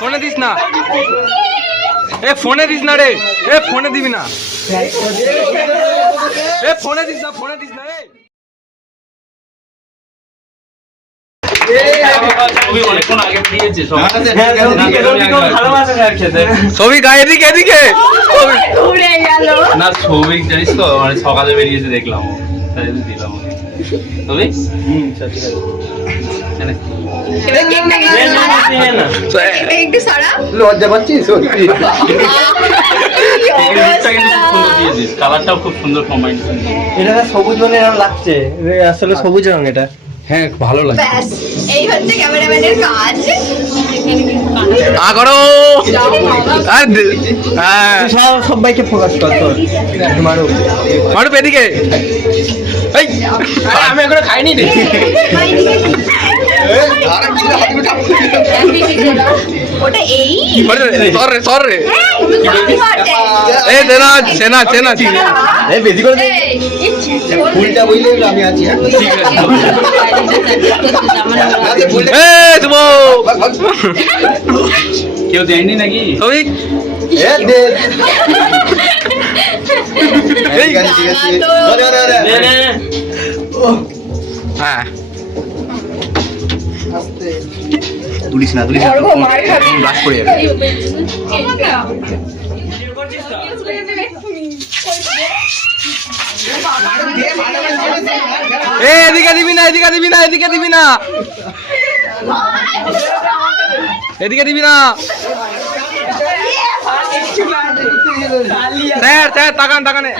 ফোনে দিস না, এ ফোনে দিস না রে, এ ফোনে দিবি না, এ ফোনে দিস না, ফোনে দিস না রে। ছবি গায়ে এদিকে এদিকে না ছবি জানিস তো মানে সকালে বেরিয়েছে দেখলাম তাই দিলাম ছবি লজ্জা পাচ্ছিস কালারটাও খুব সুন্দর কম্বাইনেশন। এটা সবুজ রঙের এরকম লাগছে, আসলে সবুজ রঙ এটা। হ্যাঁ ভালো লাগছে। ব্যাস এই হচ্ছে ক্যামেরাম্যানের কাজ। আগরো সবাইকে ফোকাস কর তোর মারু মারু এদিকে। এই আমি এখনো খাইনি রে। ওটা এই সর রে সর রে। এই দেনা চেনা চেনা এই বেশি করে দে। ফুলটা বইলে আমি আছি। ঠিক আছে এই তুমি কেউ দেয়নি নাকি ছবি এ দে এই ঠিক আছে হ্যাঁ তুলিস না তুলিস না ব্লাশ করে যাবে। এদিকে দিবি না, এদিকে দিবি না, এদিকে দিবি না, এদিকে দিবি না। স্যার স্যার তাকান তাকানে।